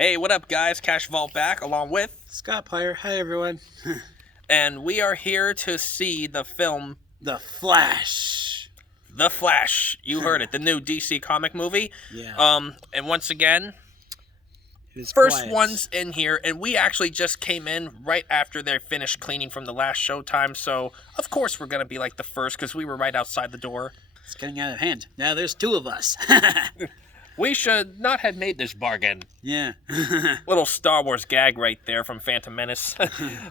Hey, what up, guys? Cash Vault back, along with Scottiplier. Hi, everyone. and we are here to see the film The Flash. The Flash. You heard it, the new DC comic movie. Yeah. And once again, It is first quiet. ones in here, and we actually just came in right after they finished cleaning from the last showtime, so of course we're going to be like the first, because we were right outside the door. It's getting out of hand. Now there's two of us. We should not have made this bargain. Yeah. Little Star Wars gag right there from Phantom Menace.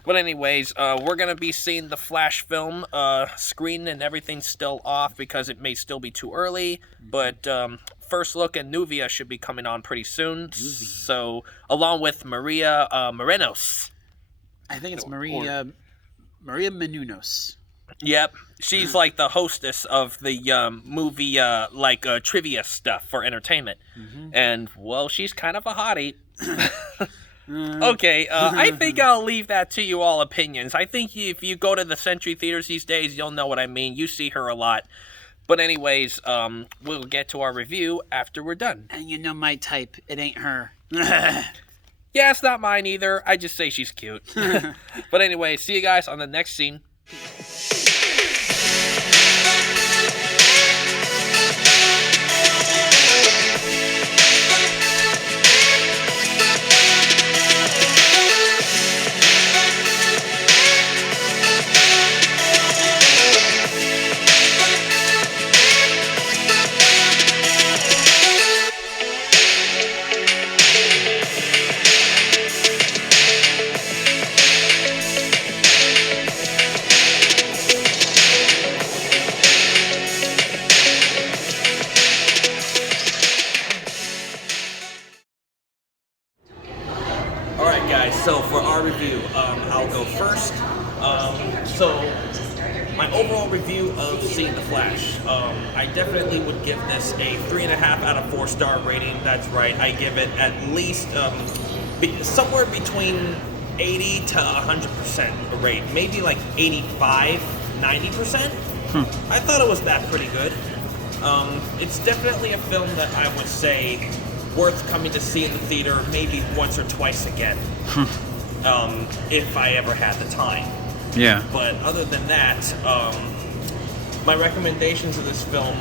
But anyways, we're going to be seeing the Flash film. Screen and everything's still off because it may still be too early. But first look at Nuvia should be coming on pretty soon. So, along with Maria Morenos. I think it's Maria Menounos. Yep. She's like the hostess of the movie, trivia stuff for entertainment. And, well, she's kind of a hottie. Okay, I think I'll leave that to you all opinions. I think if you go to the Century Theaters these days, you'll know what I mean. You see her a lot. But anyways, we'll get to our review after we're done. And you know my type. It ain't her. Yeah, it's not mine either. I just say she's cute. But anyway, see you guys on the next scene. Alright guys, so for our review, I'll go first. So, my overall review of Seeing the Flash, I definitely would give this a 3.5 out of 4 star rating. That's right, I give it at least somewhere between 80 to 100% rate. Maybe like 85, 90%. I thought it was that pretty good. It's definitely a film that I would say worth coming to see in the theater maybe once or twice again, if I ever had the time. Yeah. But other than that, my recommendations of this film,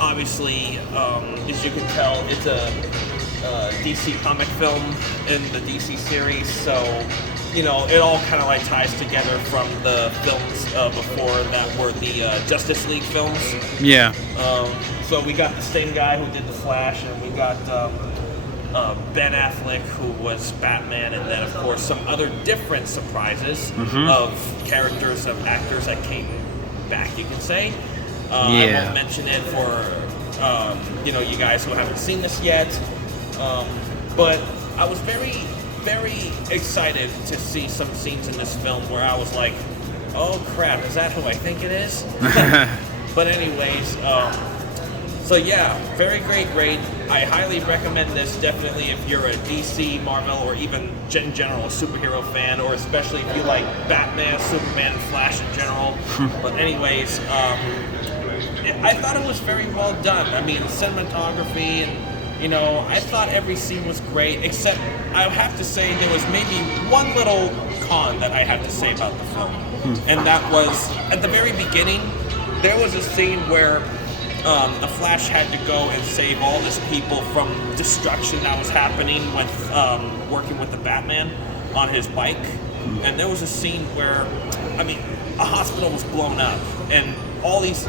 obviously, as you can tell, it's a DC comic film in the DC series, so, you know, it all kind of like ties together from the films before that were the Justice League films. Yeah. So we got the same guy who did the Flash, and we got Ben Affleck, who was Batman, and then of course some other different surprises of characters, of actors that came back, you can say. I won't mention it for you guys who haven't seen this yet, but I was very, very excited to see some scenes in this film where I was like, oh crap, is that who I think it is? But anyways, so yeah, very great rate. I highly recommend this, definitely if you're a DC, Marvel, or even in general a superhero fan, or especially if you like Batman, Superman, and Flash in general. But anyways, I thought it was very well done. I mean, cinematography, and, you know, I thought every scene was great, except I have to say there was maybe one little con that I have to say about the film. And that was, at the very beginning, there was a scene where the Flash had to go and save all these people from destruction that was happening with working with the Batman on his bike. And there was a scene where, I mean, a hospital was blown up, and all these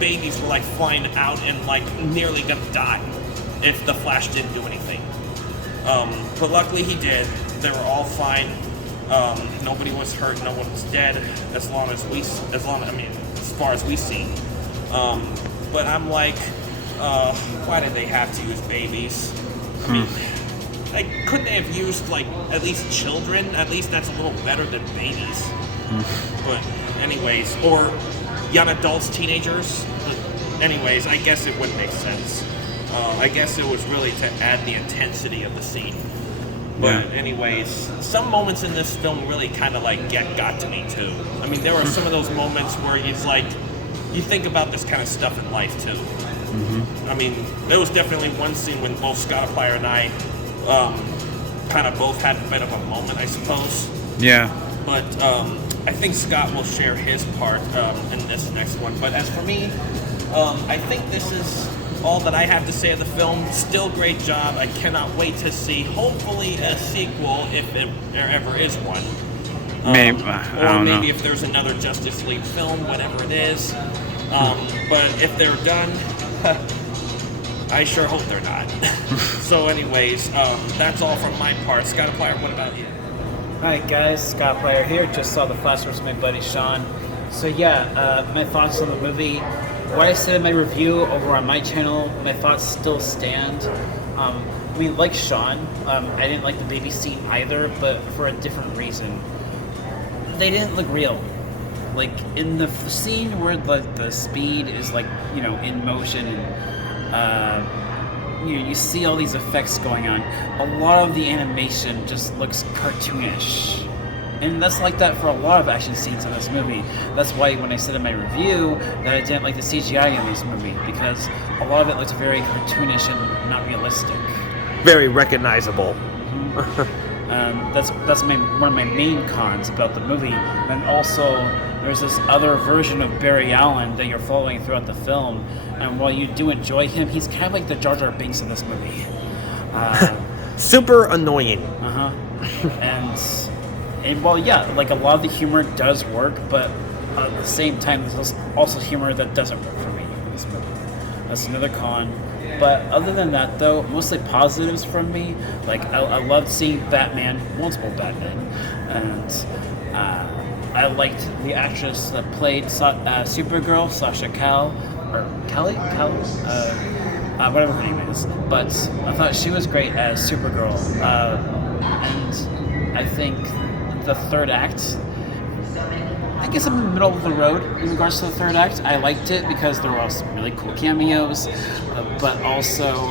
babies were like flying out and like nearly gonna die if the Flash didn't do anything. But luckily he did. They were all fine. Nobody was hurt. No one was dead. As far as we see. But I'm like, why did they have to use babies? I mean, like, couldn't they have used, like, at least children? At least that's a little better than babies. But anyways, or young adults, teenagers. Anyways, I guess it would make sense. I guess it was really to add the intensity of the scene. But anyways, some moments in this film really kind of like got to me too. I mean, there were some of those moments where you think about this kind of stuff in life too. I mean, there was definitely one scene when both Scottiplier and I kind of both had a bit of a moment, I suppose. Yeah. But I think Scott will share his part in this next one. But as for me, I think this is all that I have to say of the film. Still great job. I cannot wait to see, hopefully, a sequel if there ever is one. Maybe, I don't know. Maybe if there's another Justice League film, whatever it is. But if they're done, I sure hope they're not. So anyways, that's all from my part. Scottiplier, what about you? Hi guys, Scottiplier here. Just saw The Flash vs. my buddy Sean. So yeah, my thoughts on the movie. What I said in my review over on my channel, my thoughts still stand. I mean, like Sean, I didn't like the baby scene either, but for a different reason. They didn't look real. Like in the scene where the speed is like, you know, in motion and you see all these effects going on. A lot of the animation just looks cartoonish. And that's like that for a lot of action scenes in this movie. That's why when I said in my review that I didn't like the CGI in this movie, because a lot of it looks very cartoonish and not realistic. Very recognizable. That's one of my main cons about the movie. And also, there's this other version of Barry Allen that you're following throughout the film. And while you do enjoy him, he's kind of like the Jar Jar Binks in this movie. Super annoying. And well, yeah, like a lot of the humor does work, but at the same time, there's also humor that doesn't work for me in this movie. That's another con. But other than that, though, mostly positives from me. Like, I loved seeing Batman, multiple Batman, and I liked the actress that played Supergirl, Sasha Cal, or Callie? Whatever her name is. But I thought she was great as Supergirl. And I think the third act, I guess I'm in the middle of the road in regards to the third act. I liked it because there were some really cool cameos, but also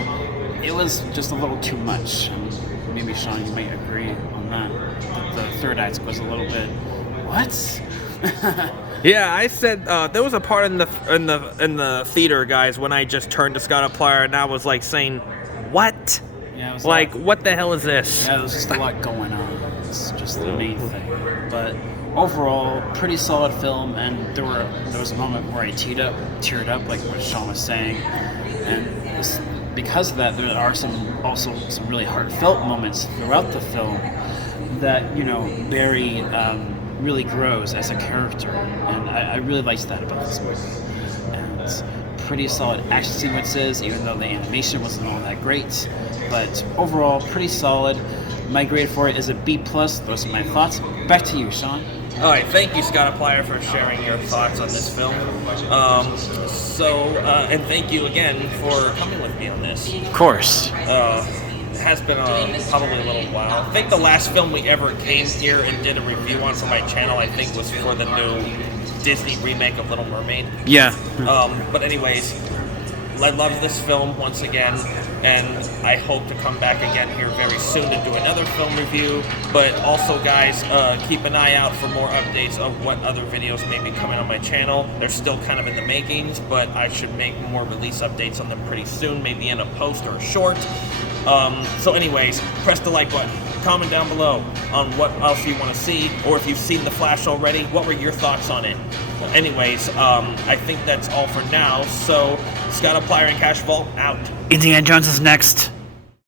it was just a little too much. Maybe Sean, you might agree on that. But the third act was a little bit, what? Yeah, I said there was a part in the theater, guys, when I just turned to Scottiplier and I was like saying, "What? Yeah, it was like, what the hell is this?" Yeah, there was just a lot going on. It's just the main thing. But overall, pretty solid film, and there was a moment where I teared up, like what Sean was saying, and because of that, there are also some really heartfelt moments throughout the film that, you know, Barry really grows as a character, and I really liked that about this movie. And pretty solid action sequences, even though the animation wasn't all that great, but overall pretty solid. My grade for it is a B+. Those are my thoughts. Back to you, Sean. All right, thank you, Scottiplier, for sharing your thoughts on this film. And thank you again for coming with me on this. Of course. It has been probably a little while. I think the last film we ever came here and did a review on for my channel, I think, was for the new Disney remake of Little Mermaid. Yeah. But anyways, I love this film once again, and I hope to come back again here very soon to do another film review. But also, guys, keep an eye out for more updates of what other videos may be coming on my channel. They're still kind of in the makings, but I should make more release updates on them pretty soon, maybe in a post or a short. So anyways, press the like button, comment down below on what else you want to see, or if you've seen The Flash already, what were your thoughts on it? Well, anyways, I think that's all for now, so Scottiplier and Cash Vault out. Indiana Jones is next.